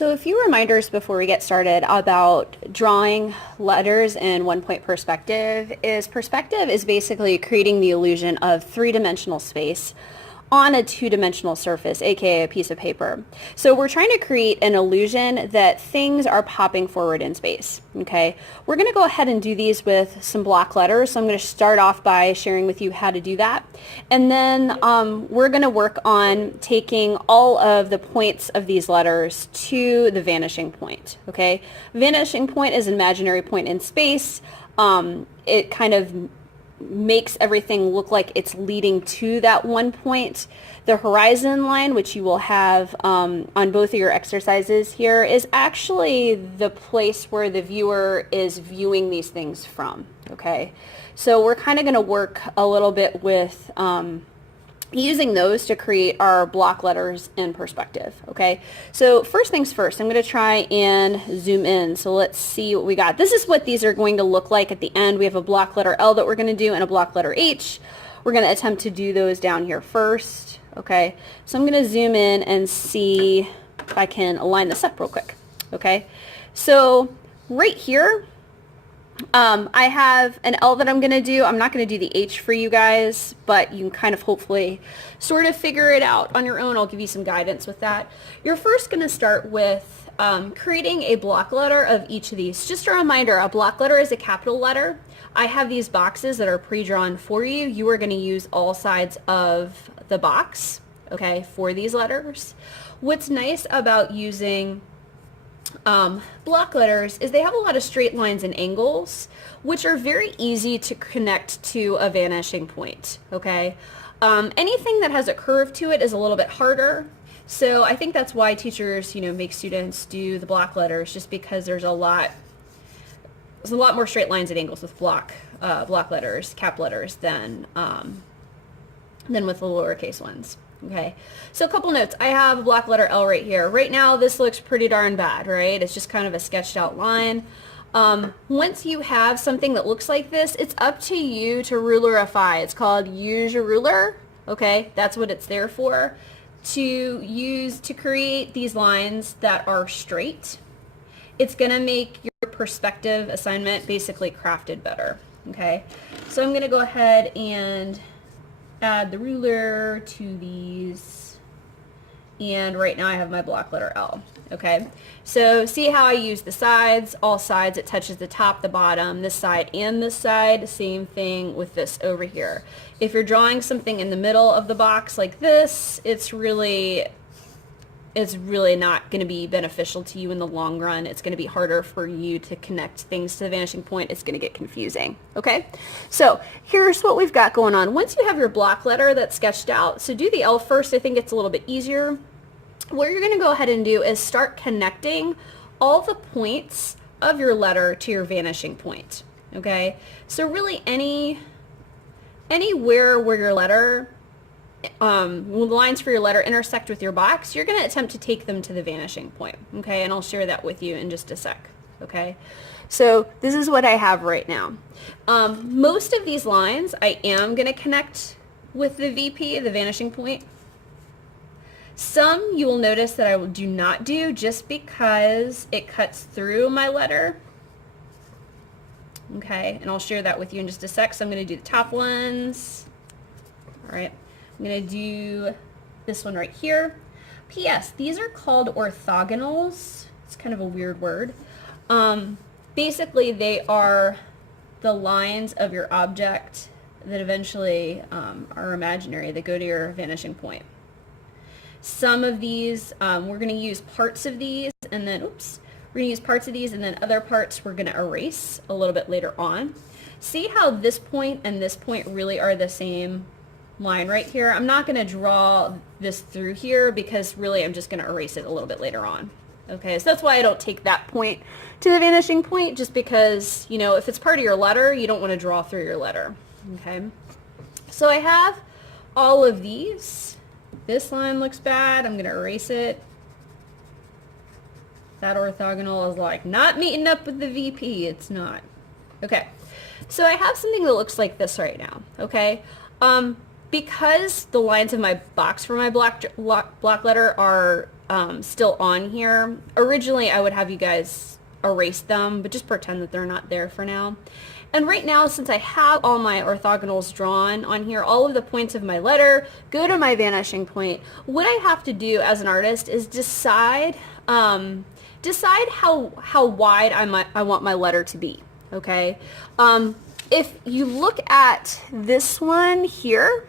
So a few reminders before we get started about drawing letters in one-point perspective is basically creating the illusion of three-dimensional space on a two-dimensional surface, aka a piece of paper. So we're trying to create an illusion that things are popping forward in space, okay? We're going to go ahead and do these with some block letters. So I'm going to start off by sharing with you how to do that. And then we're going to work on taking all of the points of these letters to the vanishing point, okay? Vanishing point is an imaginary point in space. It kind of makes everything look like it's leading to that one point. The horizon line, which you will have on both of your exercises here, is actually the place where the viewer is viewing these things from, okay? So we're kind of going to work a little bit with using those to create our block letters in perspective, okay? So first things first, I'm going to try and zoom in. So let's see what we got. This is what these are going to look like at the end. We have a block letter L that we're going to do and a block letter H. We're going to attempt to do those down here first, okay? So I'm going to zoom in and see if I can align this up real quick, okay? So right here, I have an L that I'm going to do. I'm not going to do the H for you guys, but you can kind of hopefully sort of figure it out on your own. I'll give you some guidance with that. You're first going to start with creating a block letter of each of these. Just a reminder, a block letter is a capital letter. I have these boxes that are pre-drawn for you. You are going to use all sides of the box, okay, for these letters. What's nice about using block letters is they have a lot of straight lines and angles, which are very easy to connect to a vanishing point, okay? Anything that has a curve to it is a little bit harder. So I think that's why teachers, make students do the block letters, just because there's a lot more straight lines and angles with block letters, cap letters, than with the lowercase ones. Okay, so a couple notes. I have a block letter L right here. Right now, this looks pretty darn bad, right? It's just kind of a sketched out line. Once you have something that looks like this, it's up to you to rulerify. It's called use your ruler, okay? That's what it's there for, to use to create these lines that are straight. It's going to make your perspective assignment basically crafted better, okay? So I'm going to go ahead and add the ruler to these, and right now I have my block letter L, okay? So see how I use the sides, all sides, it touches the top, the bottom, this side and this side, same thing with this over here. If you're drawing something in the middle of the box like this, it's really not going to be beneficial to you in the long run. It's going to be harder for you to connect things to the vanishing point. It's going to get confusing, okay? So here's what we've got going on. Once you have your block letter that's sketched out, so do the L first. I think it's a little bit easier. What you're going to go ahead and do is start connecting all the points of your letter to your vanishing point, okay? So really anywhere where your letter when the lines for your letter intersect with your box, you're going to attempt to take them to the vanishing point, okay? And I'll share that with you in just a sec, okay? So this is what I have right now. Most of these lines I am going to connect with the VP, the vanishing point. Some you will notice that I do not do just because it cuts through my letter, okay? And I'll share that with you in just a sec. So I'm going to do the top ones, all right? I'm going to do this one right here. P.S. These are called orthogonals. It's kind of a weird word. Basically, they are the lines of your object that eventually are imaginary, that go to your vanishing point. Some of these, we're going to use parts of these, and then, we're going to use parts of these, and then other parts we're going to erase a little bit later on. See how this point and this point really are the same line right here? I'm not going to draw this through here because really I'm just going to erase it a little bit later on. Okay, so that's why I don't take that point to the vanishing point, just because, if it's part of your letter, you don't want to draw through your letter. Okay, so I have all of these. This line looks bad. I'm going to erase it. That orthogonal is like not meeting up with the VP. It's not. Okay, so I have something that looks like this right now. Okay, because the lines of my box for my block letter are still on here. Originally, I would have you guys erase them, but just pretend that they're not there for now. And right now, since I have all my orthogonals drawn on here, all of the points of my letter go to my vanishing point. What I have to do as an artist is decide how wide I want my letter to be, okay? If you look at this one here,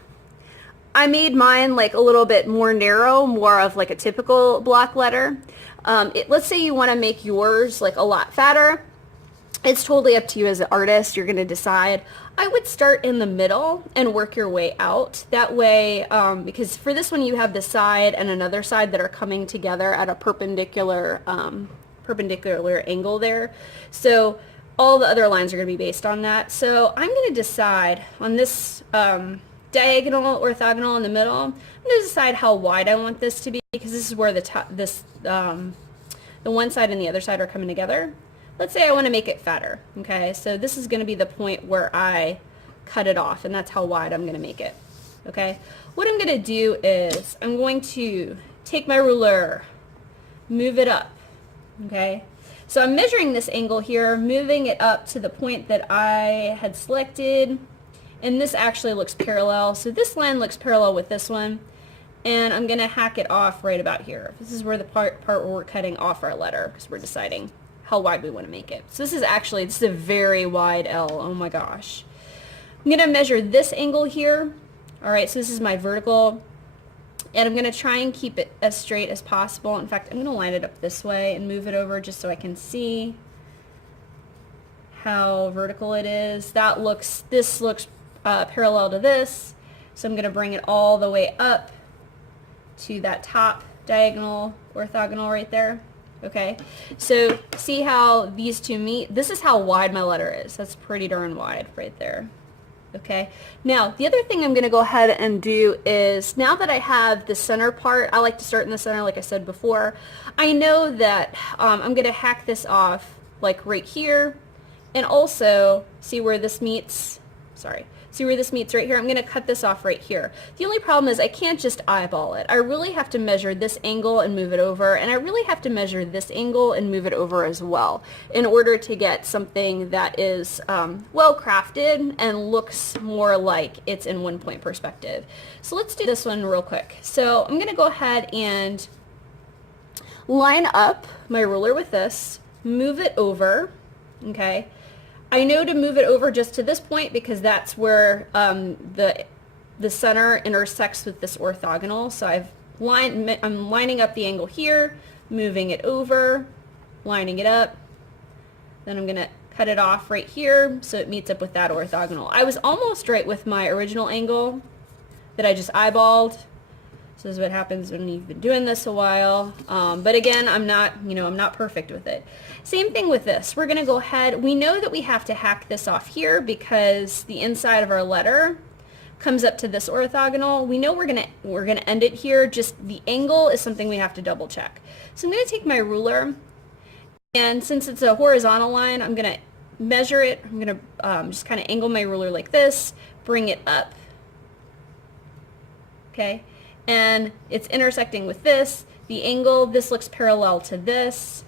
I made mine like a little bit more narrow, more of like a typical block letter. Let's say you want to make yours like a lot fatter. It's totally up to you as an artist. You're going to decide. I would start in the middle and work your way out. That way, because for this one you have this side and another side that are coming together at a perpendicular angle there. So all the other lines are going to be based on that. So I'm going to decide on this diagonal orthogonal in the middle. I'm going to decide how wide I want this to be, because this is where the one side and the other side are coming together. Let's say I want to make it fatter, okay? So this is going to be the point where I cut it off, and that's how wide I'm going to make it, okay? What I'm going to do is I'm going to take my ruler, move it up, okay? So I'm measuring this angle here, moving it up to the point that I had selected, and this actually looks parallel. So this line looks parallel with this one, and I'm going to hack it off right about here. This is where the part where we're cutting off our letter, because we're deciding how wide we want to make it. So this is a very wide L. Oh my gosh. I'm going to measure this angle here. All right, so this is my vertical, and I'm going to try and keep it as straight as possible. In fact, I'm going to line it up this way and move it over just so I can see how vertical it is. This looks parallel to this, so I'm going to bring it all the way up to that top diagonal orthogonal right there. Okay, so see how these two meet? This is how wide my letter is. That's pretty darn wide right there. Okay, now the other thing I'm going to go ahead and do is, now that I have the center part, I like to start in the center like I said before, I know that I'm going to hack this off like right here, and also see where this meets, see where this meets right here? I'm going to cut this off right here. The only problem is I can't just eyeball it. I really have to measure this angle and move it over, and I really have to measure this angle and move it over as well in order to get something that is well crafted and looks more like it's in 1 point perspective. So let's do this one real quick. So I'm going to go ahead and line up my ruler with this, move it over, okay? I know to move it over just to this point because that's where the center intersects with this orthogonal. So I'm lining up the angle here, moving it over, lining it up. Then I'm going to cut it off right here so it meets up with that orthogonal. I was almost right with my original angle that I just eyeballed. So this is what happens when you've been doing this a while. But again, I'm not perfect with it. Same thing with this. We're going to go ahead. We know that we have to hack this off here because the inside of our letter comes up to this orthogonal. We know we're going to end it here. Just the angle is something we have to double check. So I'm going to take my ruler, and since it's a horizontal line, I'm going to measure it. I'm going to just kind of angle my ruler like this, bring it up. Okay. And it's intersecting with this, the angle, this looks parallel to this,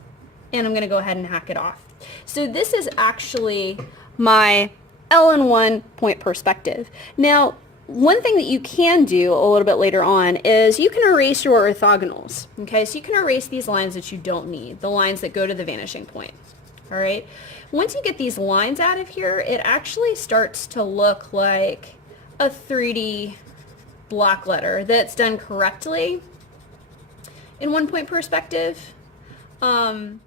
and I'm going to go ahead and hack it off. So this is actually my L in 1 point perspective. Now, one thing that you can do a little bit later on is you can erase your orthogonals. Okay, so you can erase these lines that you don't need, the lines that go to the vanishing point. All right, once you get these lines out of here, it actually starts to look like a 3D block letter that's done correctly in 1 point perspective. And